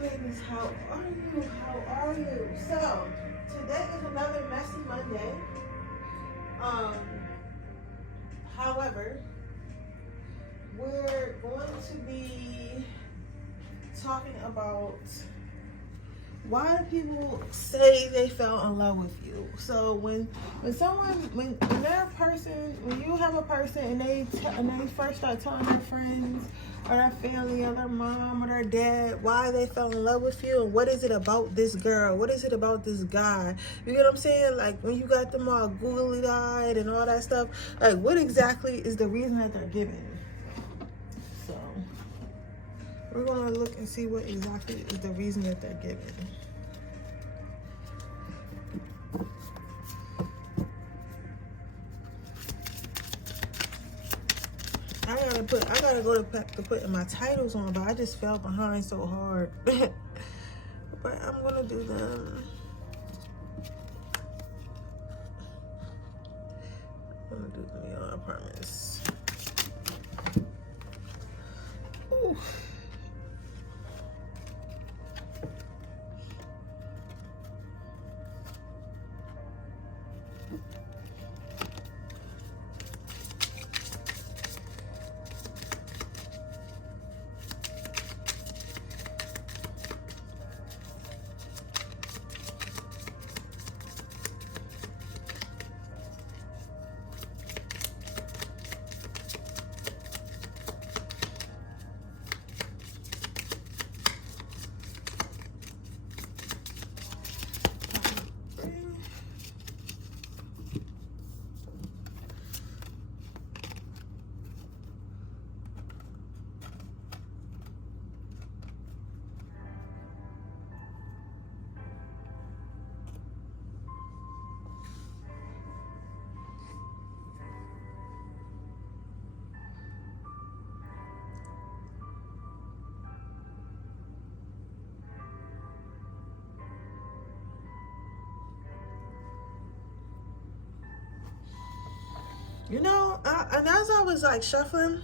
ladies, how are you? How are you? So, today is another messy Monday. Um, However, we're going to be talking about why people say they fell in love with you. So when they're a person, when you have a person and they first start telling their friends or their family or their mom or their dad why they fell in love with you and what is it about this girl, what is it about this guy, you get what I'm saying? Like when you got them all googly eyed and all that stuff, like what exactly is the reason that they're giving? So we're gonna look and see what exactly is the reason that they're giving. I gotta go to putting my titles on, but I just fell behind so hard. But I'm gonna do them. I'm gonna do them, y'all, I promise. Ooh. You know, and as I was like shuffling,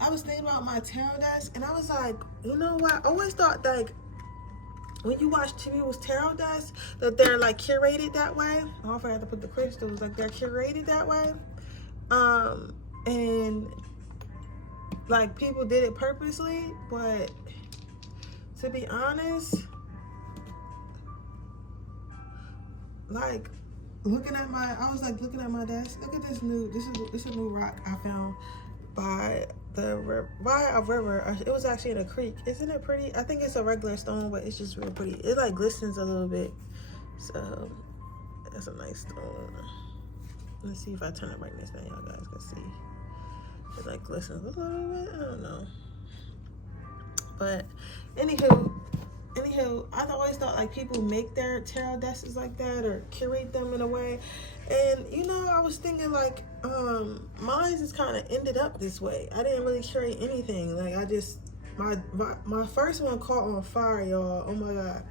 I was thinking about my tarot decks, and I was like, you know what? I always thought like when you watch people's tarot decks that they're like curated that way. Oh, I forgot to put the crystals, like they're curated that way. And like people did it purposely, but to be honest, like I was like looking at my desk. Look at this this is a new rock I found by a river. It was actually in a creek. Isn't it pretty? I think it's a regular stone, but it's just real pretty. It like glistens a little bit, so that's a nice stone. Let's see if I turn it right next time, y'all guys can see. It like glistens a little bit. I don't know, but anywho, I always thought like people make their tarot decks like that or curate them in a way, and you know, I was thinking like mine just kind of ended up this way. I didn't really curate anything. Like I just my first one caught on fire, y'all. Oh my god.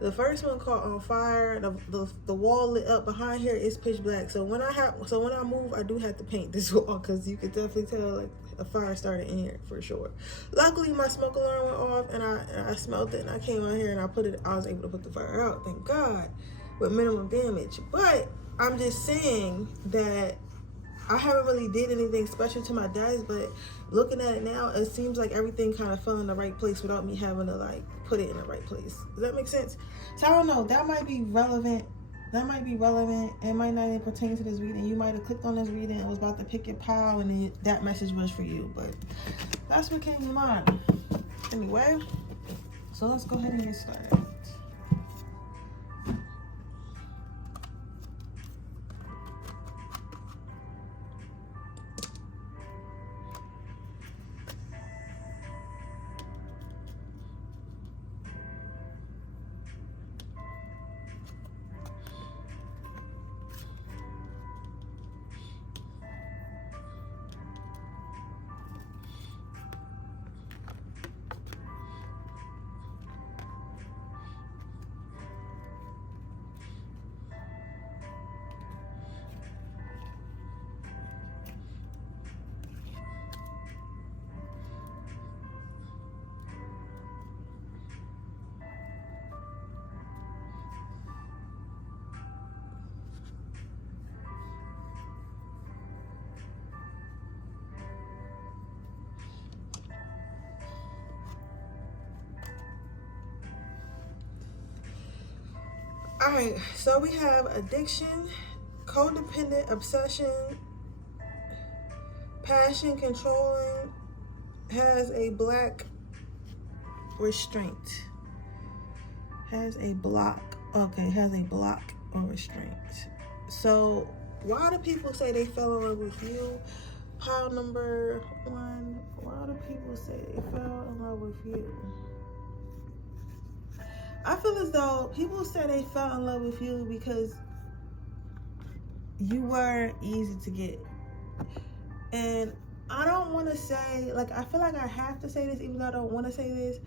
The first one caught on fire. The wall lit up. Behind here is pitch black. So when I move, I do have to paint this wall because you could definitely tell like a fire started in here for sure. Luckily, my smoke alarm went off and I smelled it and I came out here and I was able to put the fire out. Thank God, with minimum damage. But I'm just saying that I haven't really did anything special to my dice, but looking at it now, it seems like everything kind of fell in the right place without me having to like put it in the right place. Does that make sense? So I don't know. That might be relevant. It might not even pertain to this reading. You might have clicked on this reading and was about to pick your pile, and that message was for you. But that's what came to mind. Anyway, so let's go ahead and get started. All right, so we have addiction, codependent, obsession, passion, controlling, has a black restraint. Has a block. Okay, has a block or restraint. So why do people say they fell in love with you? Pile number 1. Why do people say they fell in love with you? I feel as though people say they fell in love with you because you weren't easy to get. And I don't want to say, like, I feel like I have to say this even though I don't want to say this,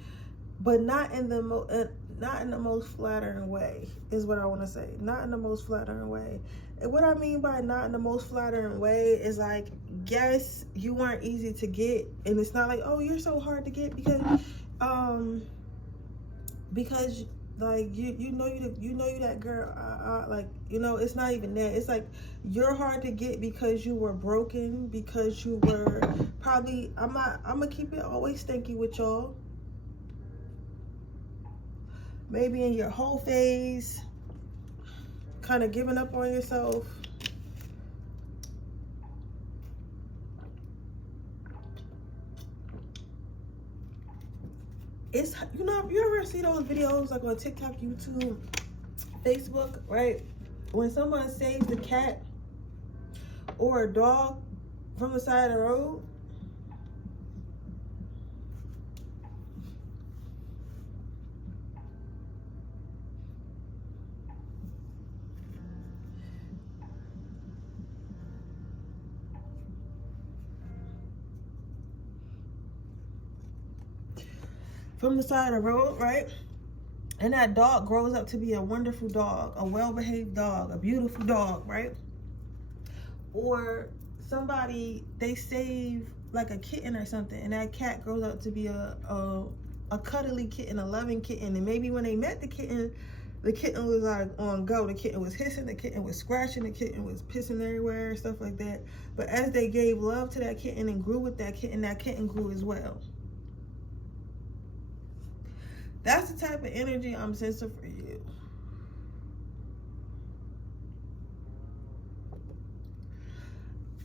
but not in the most flattering way is what I want to say. Not in the most flattering way. And what I mean by not in the most flattering way is like, yes, you weren't easy to get, and it's not like, oh, you're so hard to get because like you know you that girl, like, you know, it's not even that. It's like you're hard to get because you were broken, because you were probably, I'm gonna keep it always stinky with y'all, maybe in your whole phase, kind of giving up on yourself. It's, you know, you ever see those videos like on TikTok, YouTube, Facebook, right? When someone saves a cat or a dog from the side of the road, right? And that dog grows up to be a wonderful dog, a well-behaved dog, a beautiful dog, right? Or somebody, they save like a kitten or something, and that cat grows up to be a cuddly kitten, a loving kitten. And maybe when they met the kitten was like on go. The kitten was hissing, the kitten was scratching, the kitten was pissing everywhere, stuff like that. But as they gave love to that kitten and grew with that kitten grew as well. That's the type of energy I'm sensing for you.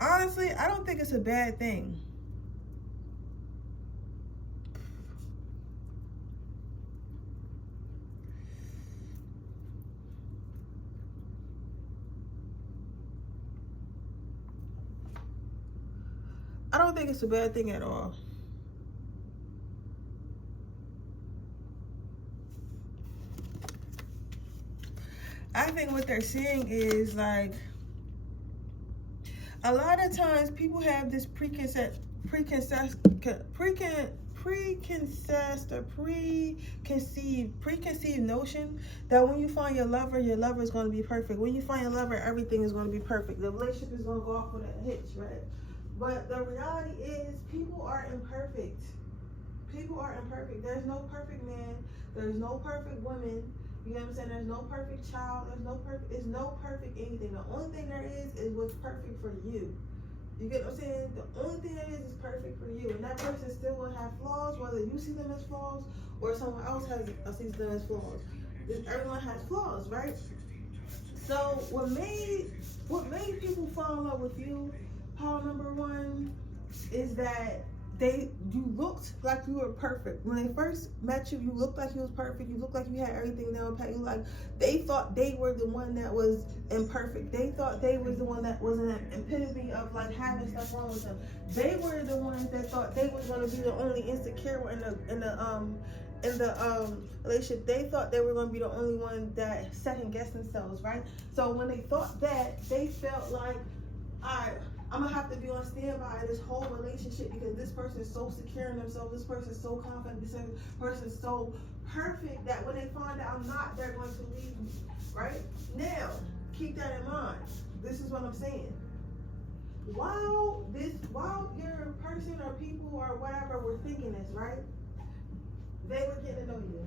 Honestly, I don't think it's a bad thing. I don't think it's a bad thing at all. I think what they're saying is like, a lot of times people have this preconceived notion that when you find your lover is going to be perfect. When you find your lover, everything is going to be perfect. The relationship is going to go off with a hitch, right? But the reality is, people are imperfect. People are imperfect. There's no perfect man. There's no perfect woman. You know what I'm saying? There's no perfect child. It's no perfect anything. The only thing there is what's perfect for you. You get what I'm saying? The only thing that is perfect for you. And that person still will have flaws, whether you see them as flaws or someone else sees them as flaws. Everyone has flaws, right? So what made people fall in love with you, pile number 1, is that you looked like you were perfect. When they first met you, you looked like you was perfect. You looked like you had everything down pat. You like, they thought they were the one that was imperfect. They thought they was the one that was an epitome of like having stuff wrong with them. They were the ones that thought they was going to be the only insecure in the relationship. They thought they were going to be the only one that second guessed themselves, right? So when they thought that, they felt like, I'm gonna have to be on standby in this whole relationship because this person is so secure in themselves, this person is so confident, this person is so perfect that when they find out I'm not, they're going to leave me, right? Now, keep that in mind. This is what I'm saying. While your person or people or whatever were thinking this, right? They were getting to know you.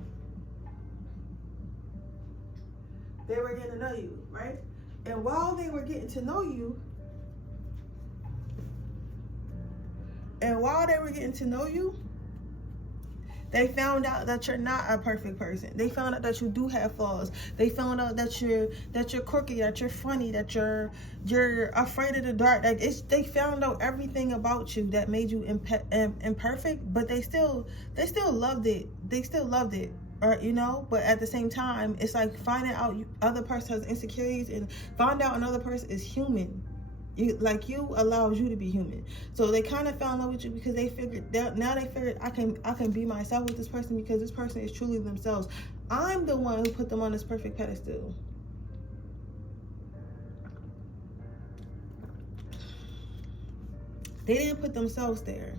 They were getting to know you, right? And while they were getting to know you, They found out that you're not a perfect person. They found out that you do have flaws. They found out that you're quirky, that you're funny, that you're afraid of the dark. Like they found out everything about you that made you imperfect, but they still loved it. They still loved it. Or, you know, but at the same time, it's like finding out other person has insecurities, and find out another person is human. You allows you to be human. So they kind of fell in love with you because they figured that now they figured I can be myself with this person because this person is truly themselves. I'm the one who put them on this perfect pedestal. They didn't put themselves there.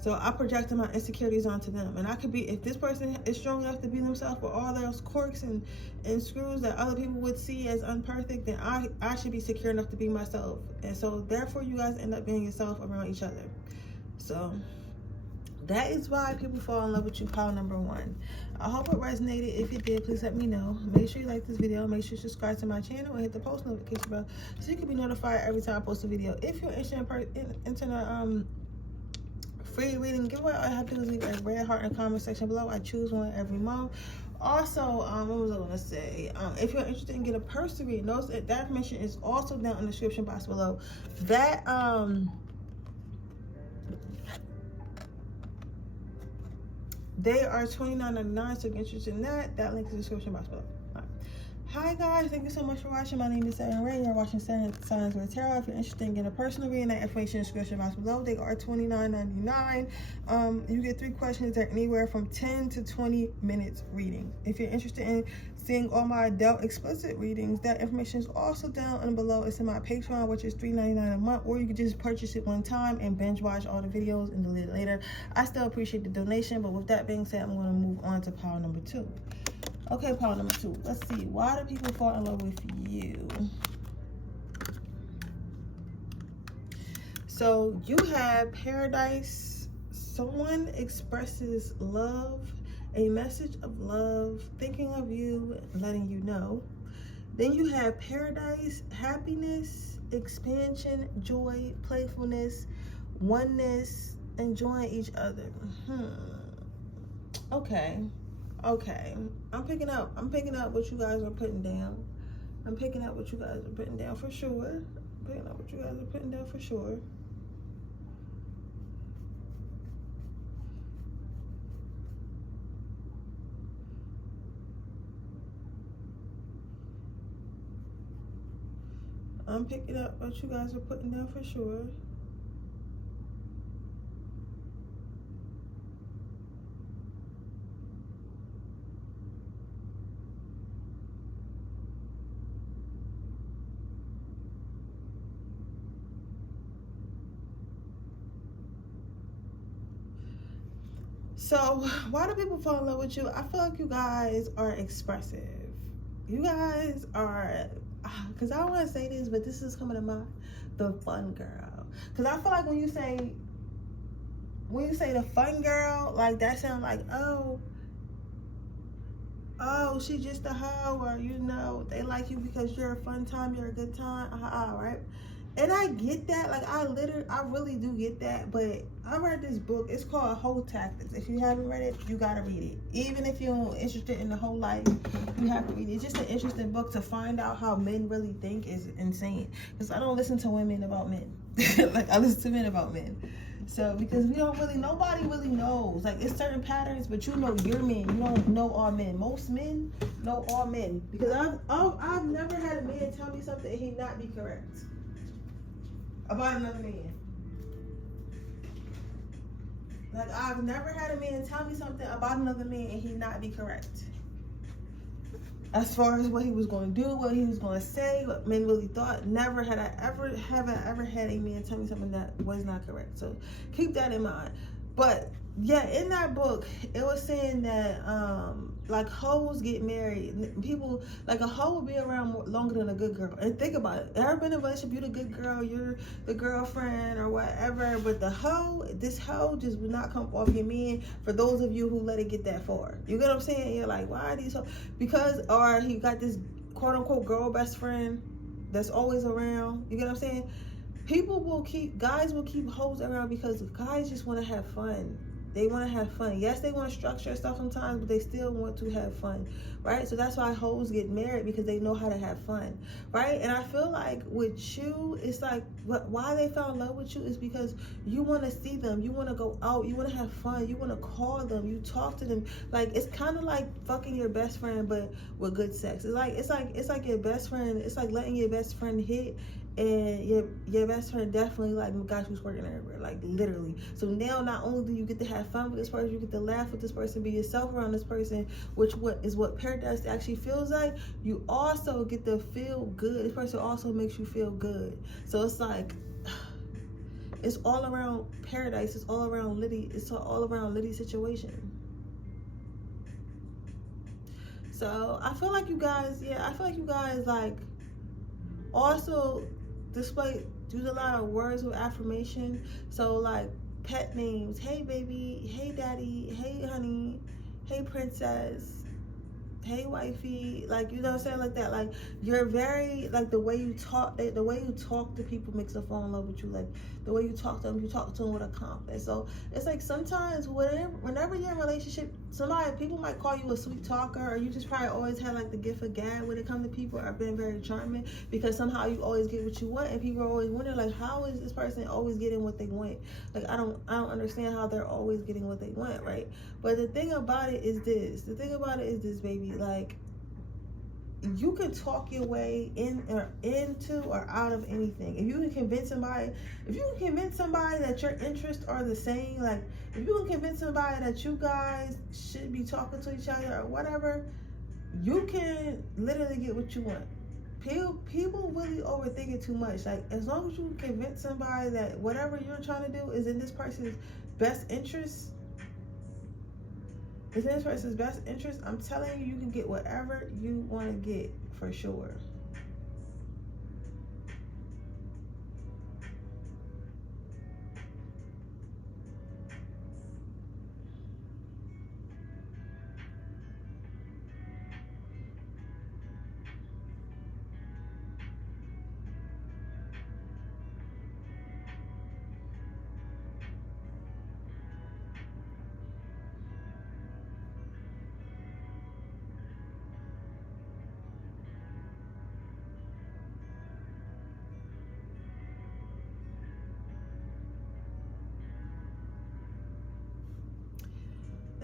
So I projected my insecurities onto them. And I could be, if this person is strong enough to be themselves with all those quirks and screws that other people would see as unperfect, then I should be secure enough to be myself. And so therefore you guys end up being yourself around each other. So that is why people fall in love with you, pile number 1. I hope it resonated. If it did, please let me know. Make sure you like this video. Make sure you subscribe to my channel and hit the post notification bell so you can be notified every time I post a video. If you're interested in free reading giveaway, all I have to do is leave a red heart in the comment section below. I choose one every month. Also, what was I gonna say? If you're interested in getting a personal reading, that information is also down in the description box below. That they are $29.99, so if you're interested in that link is in the description box below. Hi guys, thank you so much for watching. My name is Sarah Ray. You're watching Signs with Tarot. If you're interested in getting a personal reading, that information in the description box below. They are $29.99. You get 3 questions that are anywhere from 10 to 20 minutes reading. If you're interested in seeing all my adult explicit readings, that information is also down and below. It's in my Patreon, which is $3.99 a month, or you can just purchase it one time and binge watch all the videos and delete it later. I still appreciate the donation, but with that being said, I'm going to move on to pile number 2. Okay, pile number 2. Let's see. Why do people fall in love with you? So you have Paradise. Someone expresses love, a message of love, thinking of you, letting you know. Then you have Paradise, happiness, expansion, joy, playfulness, oneness, enjoying each other. Okay. I'm picking up what you guys are putting down. I'm picking up what you guys are putting down for sure. I'm picking up what you guys are putting down for sure. So why do people fall in love with you? I feel like you guys are expressive. You guys are, because I don't want to say this, but this is coming to mind, the fun girl. Because I feel like when you say the fun girl, like that sounds like, oh, she's just a hoe, or you know, they like you because you're a fun time, you're a good time, right? And I get that, like I really do get that, but I read this book, it's called Hoe Tactics. If you haven't read it, you gotta read it. Even if you're interested in the whole life, you have to read it. It's just an interesting book to find out how men really think is insane. Because I don't listen to women about men. Like I listen to men about men. So because nobody really knows. Like it's certain patterns, but you know your men. You don't know all men. Most men know all men. Because I've never had a man tell me something and he not be correct about another man. Like I've never had a man tell me something about another man and he not be correct. As far as what he was going to do, what he was going to say, what men really thought, never had I ever had a man tell me something that was not correct. So keep that in mind. But yeah, in that book, it was saying that like hoes get married. People, like a hoe will be around longer than a good girl. And think about it. Ever been in a relationship, you're the good girl, you're the girlfriend or whatever, but this hoe just would not come off your man, for those of you who let it get that far. You get what I'm saying? You're like, why are these hoes? Because, or he got this quote unquote girl best friend that's always around. You get what I'm saying? Guys will keep hoes around because guys just want to have fun. They want to have fun. Yes, they want to structure stuff sometimes, but they still want to have fun, right? So that's why hoes get married, because they know how to have fun, right? And I feel like with you, it's like why they fell in love with you is because you want to see them, you want to go out, you want to have fun, you want to call them, you talk to them. Like, it's kind of like fucking your best friend, but with good sex. It's like your best friend. It's like letting your best friend hit. And your best friend definitely like, oh gosh, who's working everywhere, like literally. So now not only do you get to have fun with this person, you get to laugh with this person, be yourself around this person, which what paradise actually feels like. You also get to feel good. This person also makes you feel good. So it's like, it's all around paradise. It's all around Liddy. It's all around Liddy situation. So I feel like you guys, like also use a lot of words of affirmation. So like pet names, hey baby, hey daddy, hey honey, hey princess, hey wifey, like, you know what I'm saying, like that. Like, you're very, like, the way you talk to people makes them fall in love with you. Like, the way you talk to them with a confidence. So it's like sometimes whenever you're in a relationship, people might call you a sweet talker, or you just probably always had like the gift of gab when it comes to people, or been very charming, because somehow you always get what you want, and people are always wondering, like, how is this person always getting what they want? Like, I don't understand how they're always getting what they want, right? But the thing about it is this, baby, like, you can talk your way into or out of anything. If you can convince somebody that your interests are the same, like if you can convince somebody that you guys should be talking to each other or whatever, you can literally get what you want. People really overthink it too much. Like, as long as you can convince somebody that whatever you're trying to do is in this person's best interest, I'm telling you, you can get whatever you want to get for sure.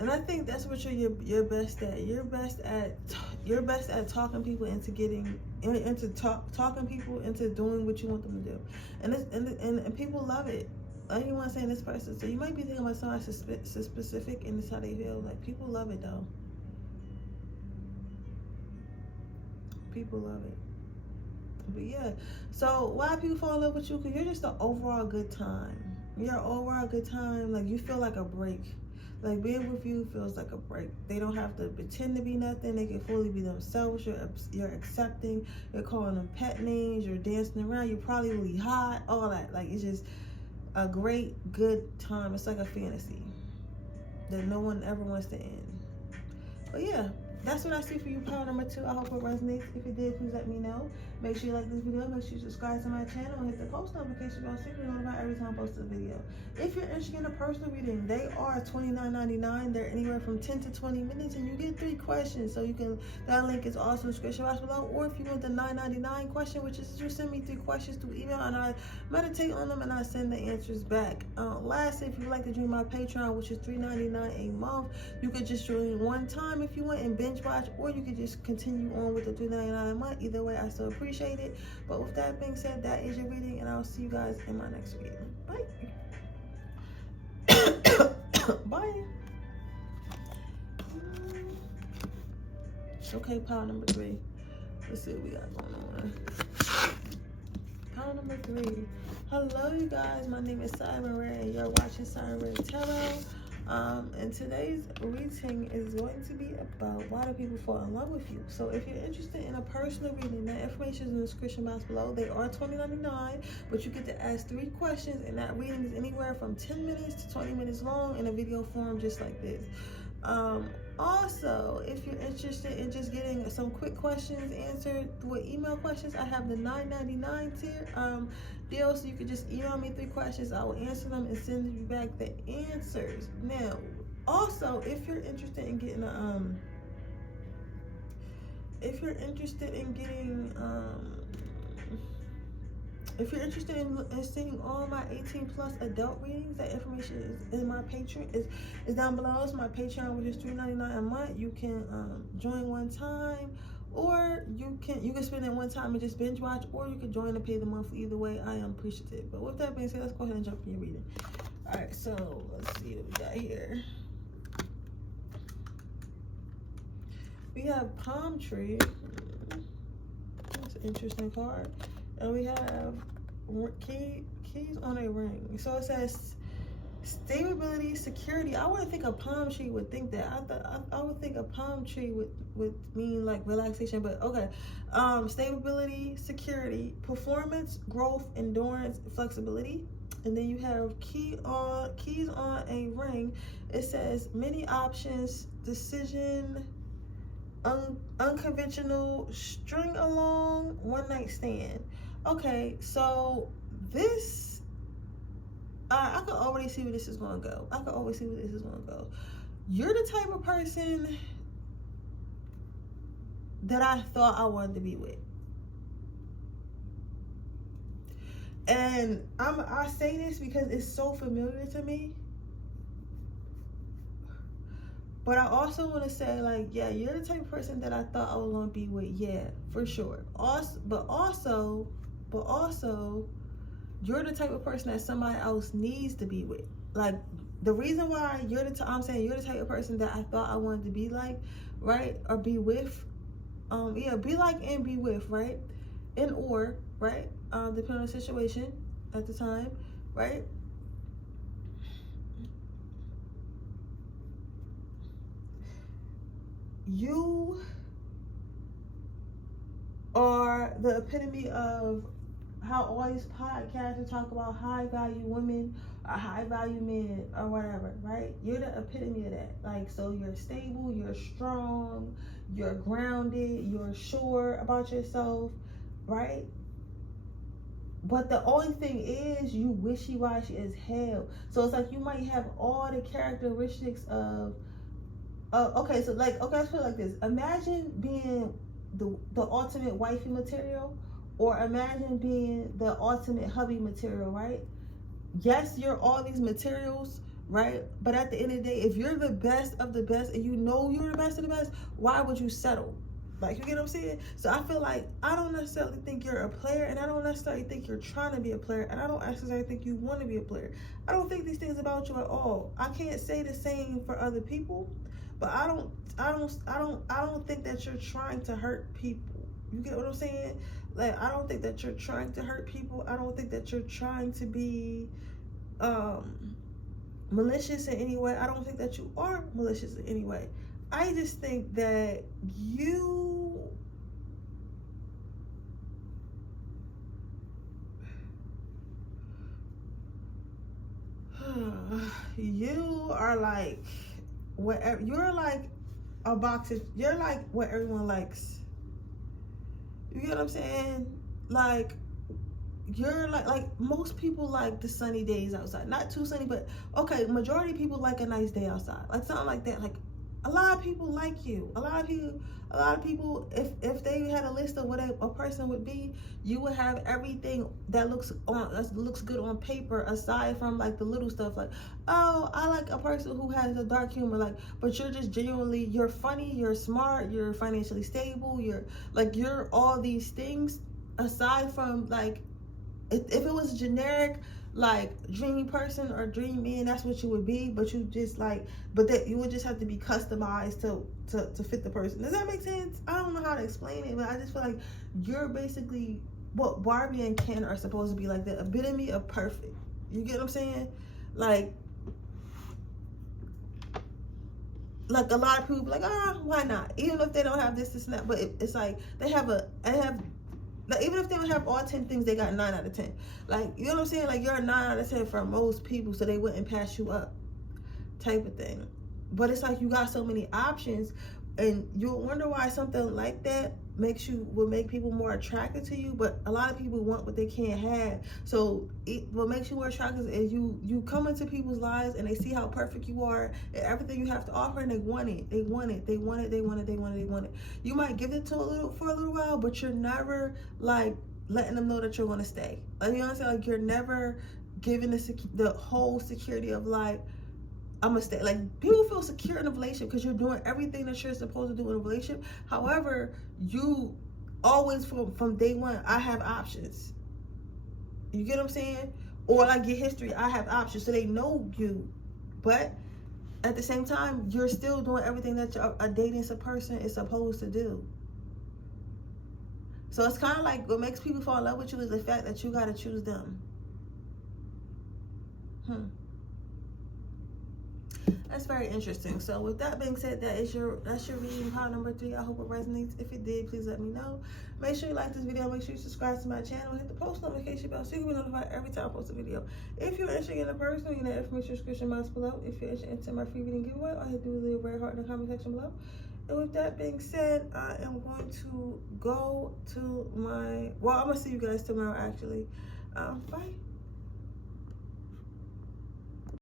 And I think that's what you're best at. You're best at talking people into talking people into doing what you want them to do. And people love it. Like, you want to say this person. So you might be thinking about something specific, and it's how they feel. Like, people love it though. People love it. But yeah, so why people fall in love with you? Because you're just an overall good time. You're an overall good time. Like, you feel like a break. Like, being with you feels like a break. They don't have to pretend to be nothing. They can fully be themselves. You're accepting. You're calling them pet names. You're dancing around. You're probably really hot. All that. Like, it's just a great, good time. It's like a fantasy that no one ever wants to end. But yeah, that's what I see for you, power number 2. I hope it resonates. If it did, please let me know. Make sure you like this video. Make sure you subscribe to my channel and hit the post notification bell so you can notified every time I post a video. If you're interested in a personal reading, they are $29.99. They're anywhere from 10 to 20 minutes, and you get 3 questions. So that link is also in the description box below. Or if you want the $9.99 question, which is you send me 3 questions through email, and I meditate on them and I send the answers back. Lastly, if you'd like to join my Patreon, which is $3.99 a month, you could just join one time if you want and binge watch, or you could just continue on with the $3.99 a month. Either way, I still appreciate it. But with that being said, that is your reading, and I'll see you guys in my next reading. Bye. Bye. Okay, pile number 3. Let's see what we got going on. Pile number 3. Hello, you guys. My name is Simon Ray, and you're watching Simon Ray Tarot. And today's reading is going to be about why do people fall in love with you. So if you're interested in a personal reading, that information is in the description box below. They are $20.99, but you get to ask 3 questions, and that reading is anywhere from 10 minutes to 20 minutes long in a video form just like this. Also, if you're interested in just getting some quick questions answered with email questions, I have the $9.99 tier deal. So you can just email me 3 questions. I will answer them and send you back the answers. Now, also, if you're interested in getting if you're interested in seeing all my 18+ adult readings, that information is in my Patreon. Is down below. It's my Patreon, which is $3.99 a month. You can join one time, or you can spend it one time and just binge watch, or you can join and pay the monthly. Either way, I am appreciative. But with that being said, let's go ahead and jump in your reading. All right, so let's see what we got here. We have palm tree. That's an interesting card. And we have keys on a ring. So it says stability, security. I wouldn't think a palm tree would think that. I would think a palm tree would mean like relaxation, but okay. Stability, security, performance, growth, endurance, flexibility. And then you have keys on a ring. It says many options, decision, unconventional, string along, one night stand. Okay, so this, I could already see where this is going to go. You're the type of person that I thought I wanted to be with. And I say this because it's so familiar to me. But I also want to say, like, yeah, you're the type of person that I thought I was going to be with. Yeah, for sure. But also, you're the type of person that somebody else needs to be with. Like, the reason why I'm saying you're the type of person that I thought I wanted to be like, right? Or be with. Yeah, be like and be with, right? Right? Depending on the situation at the time, right? You are the epitome of how all these podcasts talk about high value women or high value men or whatever, right? You're the epitome of that. Like, so you're stable, you're strong, you're grounded, you're sure about yourself, right? But the only thing is, you wishy-washy as hell. So it's like you might have all the characteristics of okay, so like, okay, let's put it like this. Imagine being the ultimate wifey material, or imagine being the ultimate hubby material, right? Yes, you're all these materials, right? But at the end of the day, if you're the best of the best and you know you're the best of the best, why would you settle? Like, you get what I'm saying? So I feel like I don't necessarily think you're a player, and I don't necessarily think you're trying to be a player, and I don't necessarily think you want to be a player. I don't think these things about you at all. I can't say the same for other people, but I don't think that you're trying to hurt people. You get what I'm saying? Like, I don't think that you're trying to hurt people. I don't think that you're trying to be malicious in any way. I don't think that you are malicious in any way. I just think that you are like whatever. You're like a box of, you're like what everyone likes. You get what I'm saying? Like, you're like most people like the sunny days outside. Not too sunny, but okay, majority of people like a nice day outside. Like something like that. Like, a lot of people like you. A lot of people, if they had a list of what a person would be, you would have everything that looks good on paper, aside from like the little stuff, like, oh, I like a person who has a dark humor, like, but you're just genuinely, you're funny, you're smart, you're financially stable, you're all these things, aside from like, if it was generic, like dream person or dream man, that's what you would be, but you just like, but that you would just have to be customized to fit the person. Does that make sense? I don't know how to explain it, but I just feel like you're basically what Barbie and Ken are supposed to be, like the epitome of perfect. You get what I'm saying? Like a lot of people be like, why not? Even if they don't have this and that, but it's like they have like, even if they don't have all 10 things, they got 9 out of 10. Like, you know what I'm saying? Like, you're a 9 out of 10 for most people, so they wouldn't pass you up, type of thing. But it's like you got so many options, and you'll wonder why something like that will make people more attracted to you. But a lot of people want what they can't have. So what makes you more attractive is you come into people's lives and they see how perfect you are and everything you have to offer, and they want it. They want it. They want it. They want it. They want it. They want it. You might give it for a little while, but you're never like letting them know that you're going to stay. Like, you know what I'm saying? Like, you're never giving the whole security of like, I'm gonna stay. Like, people feel secure in a relationship because you're doing everything that you're supposed to do in a relationship. However, you always from day one, I have options. You get what I'm saying? Or like your history, I have options, so they know you. But at the same time, you're still doing everything that a dating person is supposed to do. So it's kind of like what makes people fall in love with you is the fact that you got to choose them. That's very interesting. So with that being said, that's your reading pile number 3. I hope it resonates. If it did, please let me know. Make sure you like this video. Make sure you subscribe to my channel. Hit the post notification bell so you can be notified every time I post a video. If you're interested in a personal, you know, information description box below. If you're interested in my free reading giveaway, all you have to do is leave a red heart in the comment section below. And with that being said, I am going to go to I'm going to see you guys tomorrow, actually. Bye.